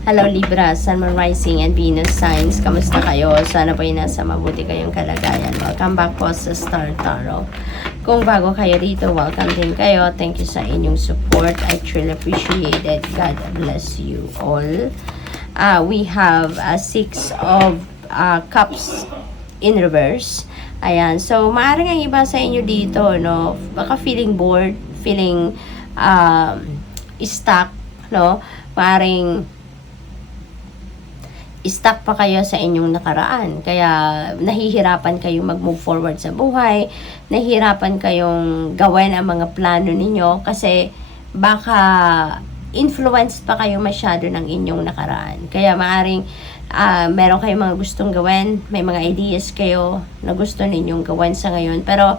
Hello Libra, Sun, Moon, Rising, and Venus signs. Kamusta kayo? Sana po nasa mabuti kayong kalagayan. Welcome back po sa Star Tarot. Kung bago kayo dito, welcome din kayo. Thank you sa inyong support. I truly appreciate it. God bless you all. We have Six of Cups in reverse. Ayan. So, maaaring ang iba sa inyo dito, no? Baka feeling bored, feeling stuck, no? Maaaring stuck pa kayo sa inyong nakaraan. Kaya nahihirapan kayong mag-move forward sa buhay. Nahihirapan kayong gawin ang mga plano ninyo kasi baka influenced pa kayo masyado ng inyong nakaraan. Kaya maaring meron kayong mga gustong gawin, may mga ideas kayo na gusto ninyong gawin sa ngayon. Pero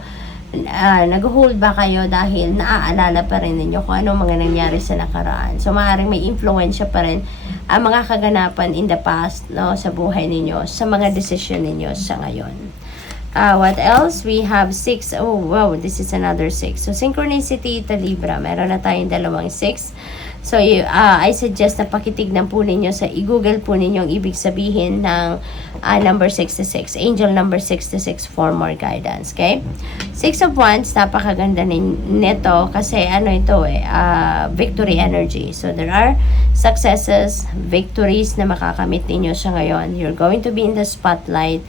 nag-hold ba kayo dahil naaalala pa rin ninyo kung anong mga nangyari sa nakaraan. So maaaring may influensya pa rin ang mga kaganapan in the past, no, sa buhay ninyo, sa mga decision ninyo sa ngayon. What else? We have 6. Oh, wow, this is another 6. So synchronicity, ito Libra. Meron na tayong dalawang 6. So, I suggest na pakitignan po ninyo i-google po ninyo ang ibig sabihin ng number 66. Angel number 66 for more guidance. Okay? 6 of Wands, napakaganda nito kasi victory energy. So, there are successes, victories na makakamit ninyo sa ngayon. You're going to be in the spotlight.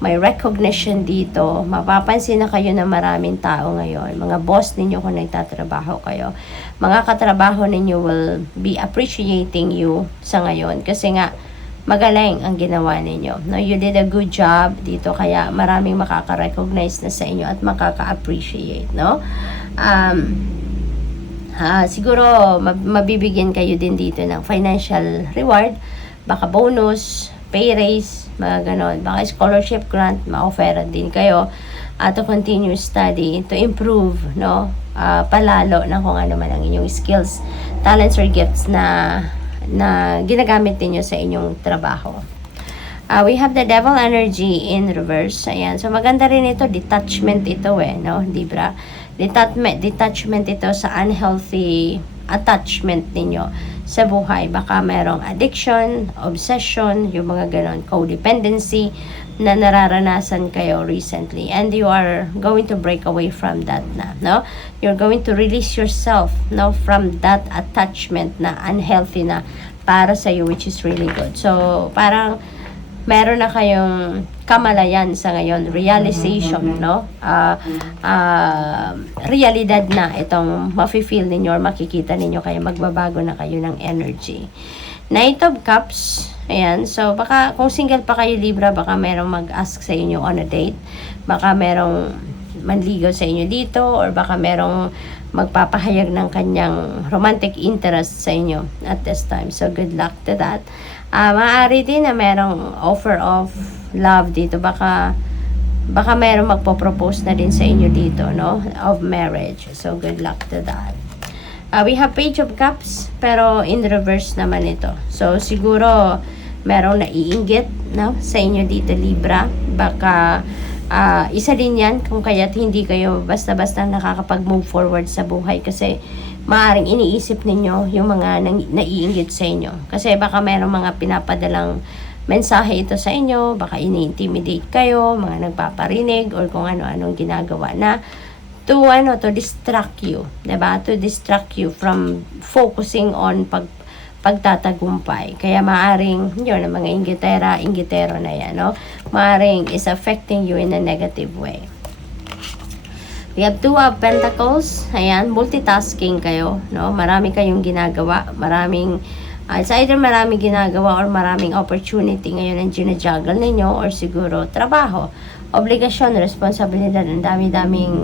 May recognition dito. Mapapansin na kayo ng maraming tao ngayon. Mga boss ninyo kung nagtatrabaho kayo. Mga katrabaho ninyo will be appreciating you sa ngayon. Kasi nga, magaling ang ginawa ninyo. No, you did a good job dito. Kaya maraming makaka-recognize na sa inyo at makaka-appreciate. No? Siguro, mabibigyan kayo din dito ng financial reward. Baka bonus, pay raise, mga ganon. Baka scholarship grant, ma-offeran din kayo to continue study, to improve, no? Palalo na kung ano man ang inyong skills, talents, or gifts na ginagamit niyo sa inyong trabaho. We have the devil energy in reverse. Ayan. So, maganda rin ito. Detachment ito no? Libra. Detachment ito sa unhealthy attachment ninyo sa buhay. Baka merong addiction, obsession, yung mga ganon, codependency na nararanasan kayo recently. And you are going to break away from that na, no? You're going to release yourself, no, from that attachment na unhealthy na para sa iyo, which is really good. So, parang meron na kayong kamalayan sa ngayon, realization, no? Realidad na itong mafe-feel ninyo or makikita ninyo, kaya magbabago na kayo ng energy. Knight of Cups, ayan, so baka kung single pa kayo Libra, baka merong mag-ask sa inyo on a date, baka merong manligaw sa inyo dito, or baka merong magpapahayag ng kanyang romantic interest sa inyo at this time. So, good luck to that. Maaari din na merong offer of love dito. Baka merong magpo-propose na din sa inyo dito, no? Of marriage. So, good luck to that. We have Page of Cups, pero in reverse naman ito. So, siguro merong naiinggit, no? Sa inyo dito, Libra. Baka isa din yan kung kaya't hindi kayo basta-basta nakakapag-move forward sa buhay kasi maaaring iniisip ninyo yung mga naiinggit sa inyo. Kasi baka mayroong mga pinapadalang mensahe ito sa inyo, baka ini-intimidate kayo, mga nagpaparinig, or kung ano-anong ginagawa na to distract you, diba? To distract you from focusing on pagtatagumpay. Kaya maaring yun, ang mga inggitero na yan, no? Maaring is affecting you in a negative way. We have 2 of Pentacles. Ayan, multitasking kayo, no? Marami kayong ginagawa, it's either maraming ginagawa or maraming opportunity ngayon ang ginajuggle ninyo, or siguro trabaho, obligasyon, responsibilidad, ang dami-daming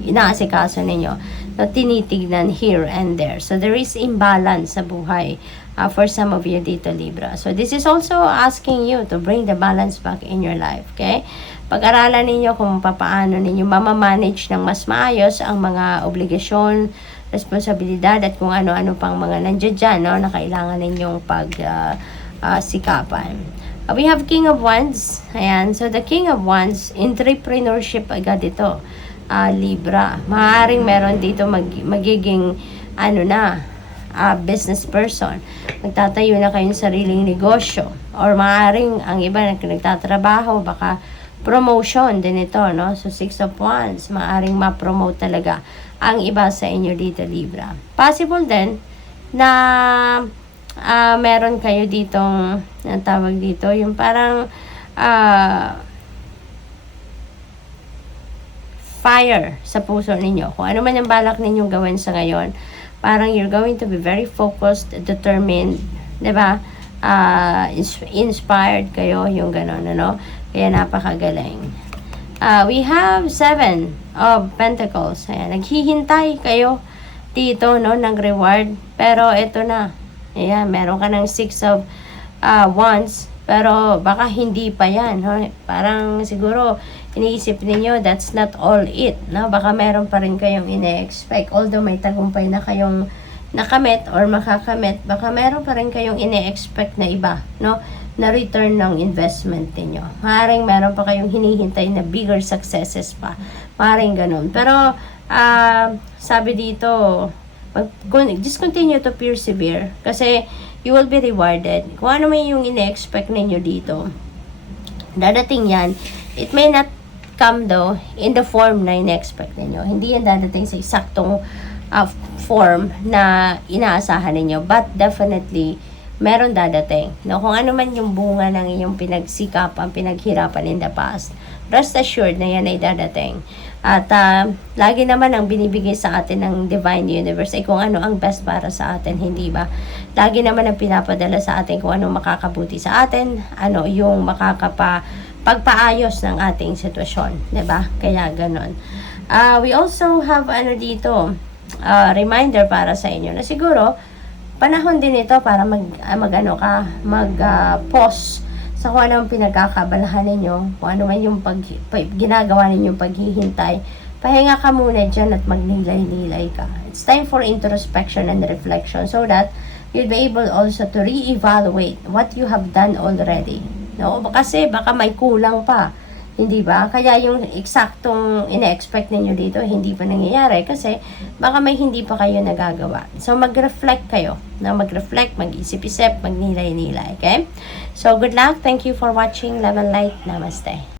inaasikaso ninyo na tinitignan here and there. So, there is imbalance sa buhay for some of you dito, Libra. So, this is also asking you to bring the balance back in your life, okay? Pag-aralan ninyo kung paano ninyo mamamanage ng mas maayos ang mga obligasyon, responsibilidad, at kung ano-ano pang mga nandiyan dyan, no, na kailangan ninyong sikapan. We have King of Wands. Ayan. So, the King of Wands, entrepreneurship agad ito. Libra. Maaaring meron dito magiging business person. Magtatayo na kayong sariling negosyo. Or maaaring ang iba na nagtatrabaho, baka promotion din ito, no? So, 6 of Wands, maaaring ma-promote talaga ang iba sa inyo dito, Libra. Possible din na meron kayo ditong, ang tawag dito, yung parang fire sa puso ninyo. Kung ano man ang balak ninyong gawin sa ngayon, parang you're going to be very focused, determined, diba? Inspired kayo, yung gano'n, ano? Kaya napakagaling. We have 7 of Pentacles. Ayan, naghihintay kayo dito, no, ng reward. Pero ito na. Ayan, meron ka ng 6 of Wands. Pero baka hindi pa yan. No? Parang siguro iniisip ninyo that's not all it. No? Baka meron pa rin kayong ine-expect. Although may tagumpay na kayong nakamit or makakamit, baka meron pa rin kayong ine-expect na iba. No? Na return ng investment ninyo. Maaaring meron pa kayong hinihintay na bigger successes pa. Maaaring ganun. Pero sabi dito, just continue to persevere. Kasi you will be rewarded. Kung ano man yung ine-expect ninyo dito, dadating yan. It may not come though in the form na ine-expect ninyo. Hindi yan dadating sa eksaktong form na inaasahan ninyo. But definitely, meron dadating. No? Kung ano man yung bunga ng iyong pinagsikapan, pinaghirapan in the past, rest assured na yan ay dadating. At lagi naman ang binibigay sa atin ng Divine Universe ay kung ano ang best para sa atin, hindi ba? Lagi naman ang pinapadala sa atin kung ano makakabuti sa atin, ano yung pagpaayos ng ating sitwasyon, di ba? Kaya ganon. We also have dito, reminder para sa inyo na siguro panahon din ito para pause sa kung ano ang pinagkakabalahan ninyo, kung ano man yung ginagawa ninyong paghihintay. Pahinga ka muna dyan at magnilay-nilay ka. It's time for introspection and reflection so that you'll be able also to re-evaluate what you have done already. No? Kasi baka may kulang pa. Hindi ba? Kaya yung eksaktong ina-expect ninyo dito, hindi pa nangyayari kasi baka may hindi pa kayo nagagawa. So, mag-reflect kayo. No? Mag-reflect, mag-isip-isip, magnilay-nilay. Okay? So, good luck. Thank you for watching. Love and light. Namaste.